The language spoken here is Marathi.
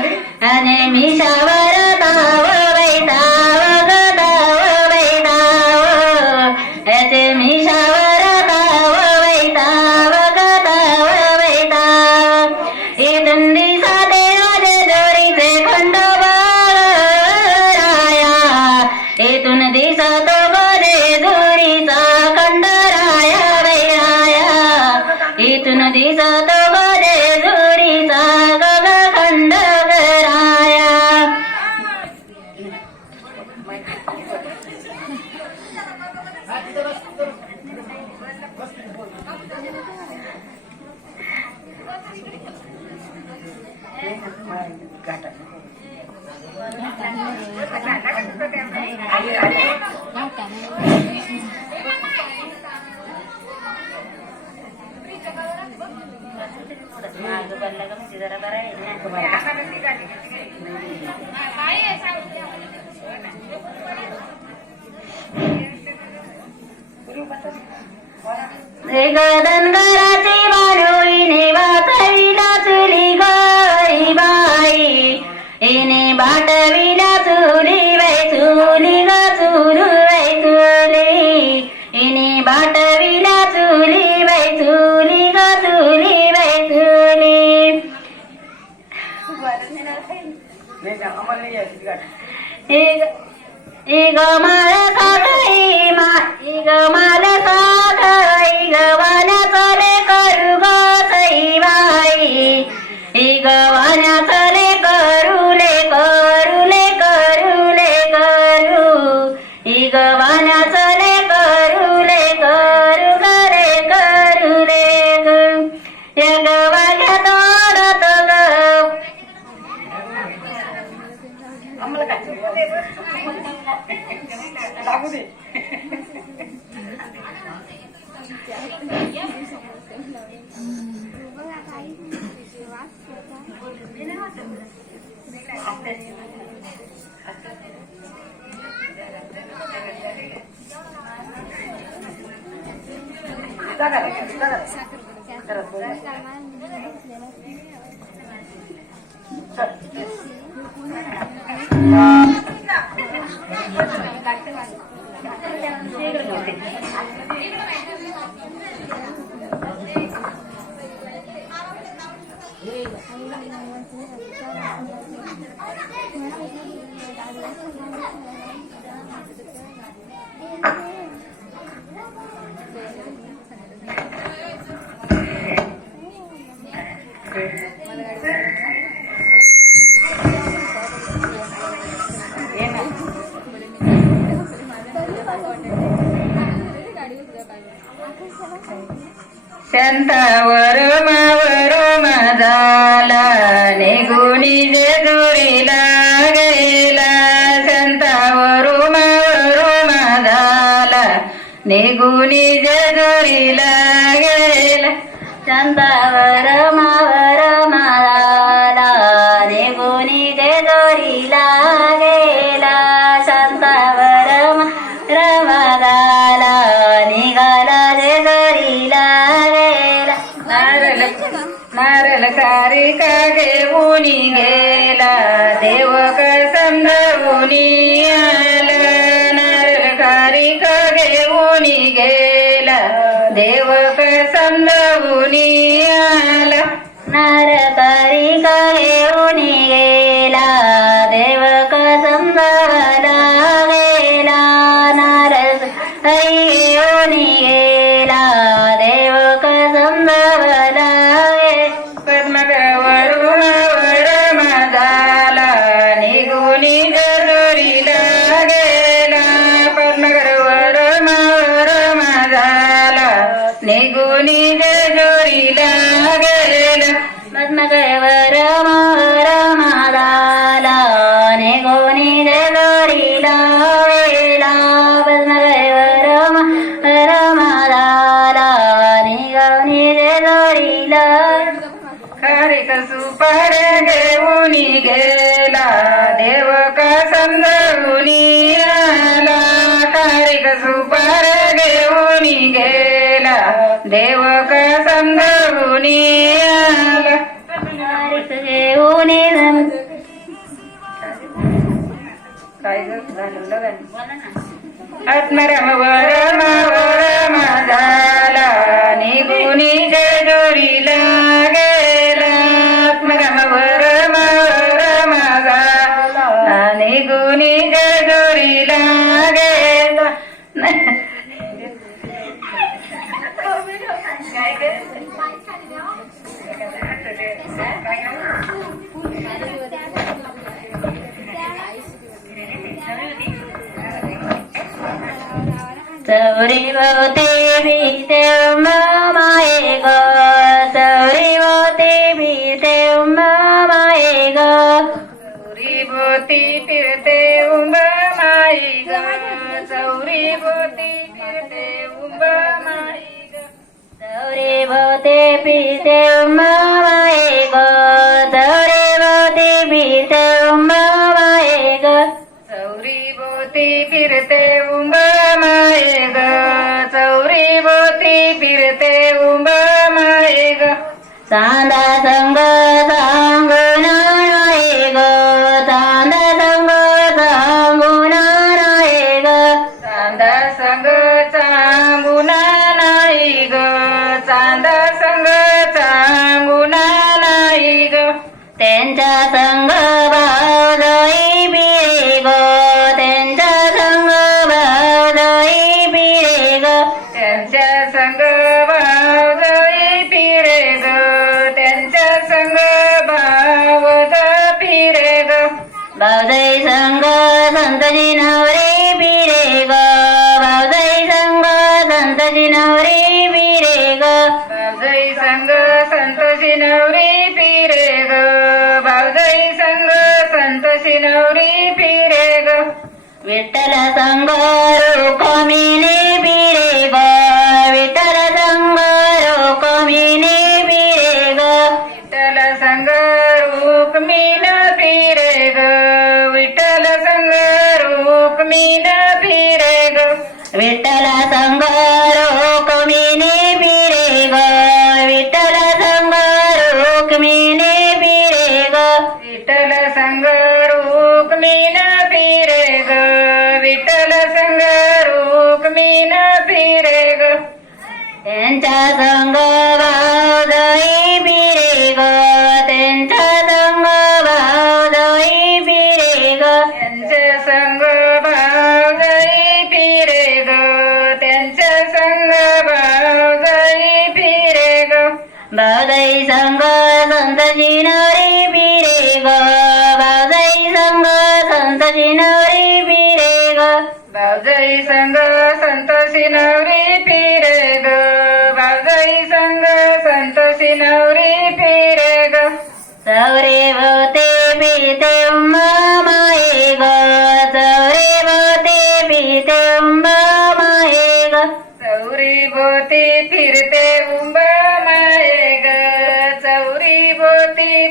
मिशावर दाव वैदाव ग दाव वैदाव याचे मिशावर दाव वैदाव ग दाव वैदाव इथून दिसाते राजे जोरीचे खंडोबाराया इथून दिसतो गोजे जोरीचा खंडराया वैराया इथून दिसतो गोजे जोरीचा गग खंडराया धनगराची बानोईने वाचविला चुली गई बाई इने बाटविला चुली वै चुली ग चुलू वै चुली इने बाटविला चुली वै चुली ग चुली वै चुली इग माळ साधई इग माल साधई गवाना चले करू ग सई बाई इग वाना चले करू ले करू ले करू ले करू इग वाना चले करू ले करू रे करू ले ग गवाल्या तोडत ग लागू दे शांतावर मावर माझाला निघुनी जेजुरीला गेला शांतावर मावर माझाला निघुनी जेजुरीला गेला शांतावर मावर माझाला निघुनी जेजुरीला गेला शांतावर मावर माझाला निघाला जेजुरीला नारळ कारिका घेऊनी गेला देव समजवूनी आला नारळ कारिका घेऊनी गेला देव समजवूनी आला नारळ कारिका घेऊनी गेला देव समजवला गेला नारळ घेऊनी गेला देव समजवला पद्मगवरुणावर माझाला निघुनी जेजुरीला गेला पद्मगवरुणावर माझाला निघुनी जेजुरीला गेला पद्मगवर माझाला निघुनी जेजुरीला गेला पद्मगवर माझाला निघुनी जेजुरीला खारीक सुपार घेऊनी गेला देव समजवूनी आला खारीक सुपार घेऊनी गेला देव समजवूनी आला खारीक घेऊनी काय झालं आत्मरम वरम वरम झाला निगुनी जेजुरीला गेला आत्मरम वरम वरम झाला निगुनी जेजुरीला गेला चौरी भोवती भीते माये ग चौरी भोवती भीते माये ग चौरी भोवती फिरते उंब माई ग चौरी भोवती फिरते उंब माई ग चौरी भोवती फिरते उंब माये ग चौरी भोवती फिरते उंब माये ग चौरी भोवती फिरते उंब माये ग चौरी भोवती फिरते उंब माये ग चांदा संग सांगून नाये ग चांदा संग सांगून नाये ग चांदा संग सांगून नाही ग चांदा संग सांगून नाही ग त्यांच्या संग भावजई बिरे ग त्यांच्या संग भावजई बिरे ग त्यांच्या संग भावजई फिरे ग त्यांच्या संग भावज फिरे ग भावजई संग संतजी नवरी फिरे ग भावजई संग संतजी नवरी फिरे ग भावजई संग संतोषी नवरी फिरे ग भावजई संग संतोषी नवरी फिरे ग विठ्ठल संग रुक्मिणी फिरे ग विठ्ठल संग रुक्मिणी फिरे ग विठ्ठल संग रुक्मिण फिरे ग विठ्ठल संग रुक्मिण फिरे ग विठ्ठल संग रुक्मिणी फिरे ग विठ्ठल संग रुक्मिणी फिरे ग विठ्ठल संग रुक्मिण फिरे ग विठ्ठल संग रुक्मिण फिरे ग त्यांच्या संग भावजई फिरे ग त्यांच्या संग भावजई फिरे ग त्यांच्या संग भावजई फिरे ग त्यांच्या संग भावजई फिरे ग भावजई संग संतजी नवरी फिरे ग भावजई संग संतजी नवरी फिरे ग भावजई संग संतोषी नवरी फिरे ग भावजई संग संतोषी नवरी फिरे ग चौरे भोवते भीते उंब माये ग चौरे भोवते भीते उंब माये ग चौरी भोवती फिरते उंब माये ग चौरी भोवती